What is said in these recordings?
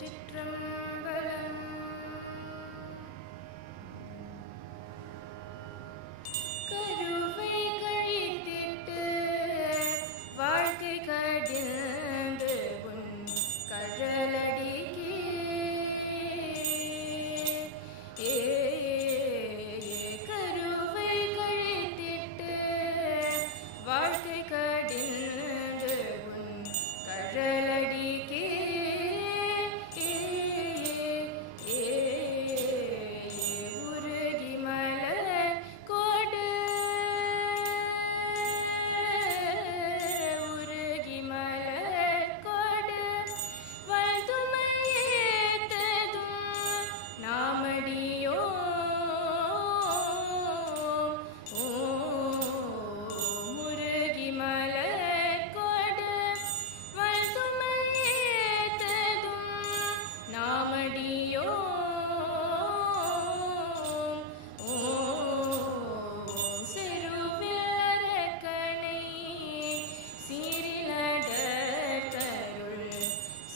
திருச்சிற்றம்பலம். கருவை கழித்திட்டு வாழ்க்கை கடிந்து உன் கழலடிக்கே கருவை கழித்திட்டு வாழ்க்கை கடிந்து உன் கழலடிக்கே உருகி மலர் கொடு உருகி மலர் கொடு வாழ்த்துமையேத்ததும் நாமடியோ முருகி மலர் கொடு வாழ்த்துமையேத்ததும் நாமடியோ செருவிலரக்கனை சீரிலடத்தருள்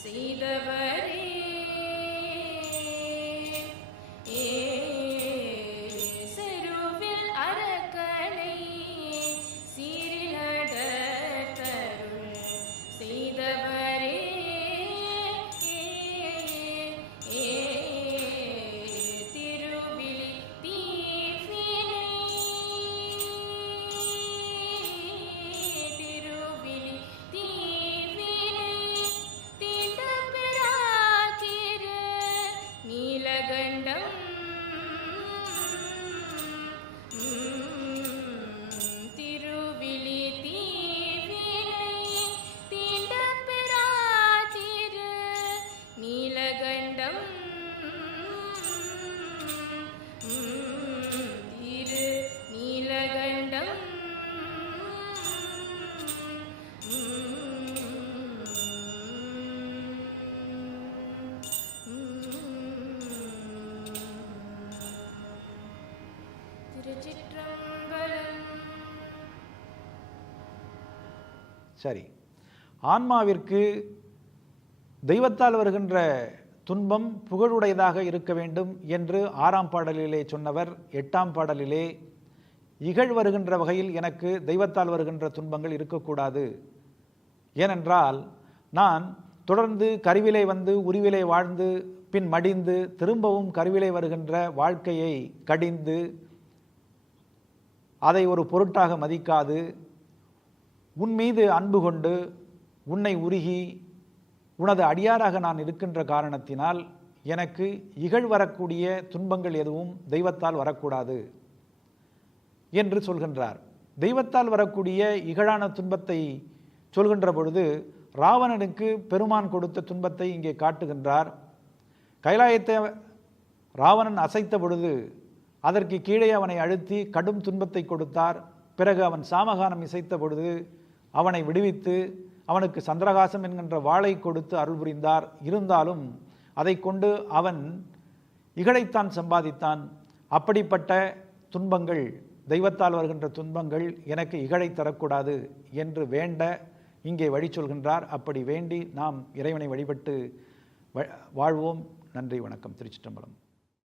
செய்தவரே செருவில் அரக்கனை சீரிலடத்தருள் செய்தவரே திருவிழி தீவினை திருவிழி தீவினை தீண்டப்பெறாதிரு நீலகண்டம் திருவிழி தீவினை தீண்டப்பெறாதிரு நீலகண்டம் திரு நீலகண்டம் திருச்சிற்றம்பலம். சரி, ஆன்மாவிற்கு தெய்வத்தால் வருகின்ற துன்பம் புகழுடையதாக இருக்க வேண்டும் என்று 6ஆம் பாடலிலே சொன்னவர் 8ஆம் பாடலிலே இகழ் வருகின்ற வகையில் எனக்கு தெய்வத்தால் வருகின்ற துன்பங்கள் இருக்கக்கூடாது. ஏனென்றால் நான் தொடர்ந்து கருவிலே வந்து உருவிலே வாழ்ந்து பின் மடிந்து திரும்பவும் கருவிலே வருகின்ற வாழ்க்கையை கடிந்து அதை ஒரு பொருட்டாக மதிக்காது உன் மீது அன்பு கொண்டு உன்னை உருகி உனது அடியாராக நான் இருக்கின்ற காரணத்தினால் எனக்கு இகழ் வரக்கூடிய துன்பங்கள் எதுவும் தெய்வத்தால் வரக்கூடாது என்று சொல்கின்றார். தெய்வத்தால் வரக்கூடிய இகழான துன்பத்தை சொல்கின்ற பொழுது ராவணனுக்கு பெருமான் கொடுத்த துன்பத்தை இங்கே காட்டுகின்றார். கைலாயத்தை ராவணன் அசைத்த பொழுது அதற்கு கீழே அவனை அழுத்தி கடும் துன்பத்தை கொடுத்தார். பிறகு அவன் சாமகானம் இசைத்த பொழுது அவனை விடுவித்து அவனுக்கு சந்திரகாசம் என்கின்ற வாளை கொடுத்து அருள் புரிந்தார். இருந்தாலும் அதை கொண்டு அவன் இகழைத்தான் சம்பாதித்தான். அப்படிப்பட்ட துன்பங்கள் தெய்வத்தால் வருகின்ற துன்பங்கள் எனக்கு இகழை தரக்கூடாது என்று வேண்ட இங்கே வழி சொல்கின்றார். அப்படி வேண்டி நாம் இறைவனை வழிபட்டு வாழ்வோம். நன்றி, வணக்கம். திருச்சிற்றம்பலம்.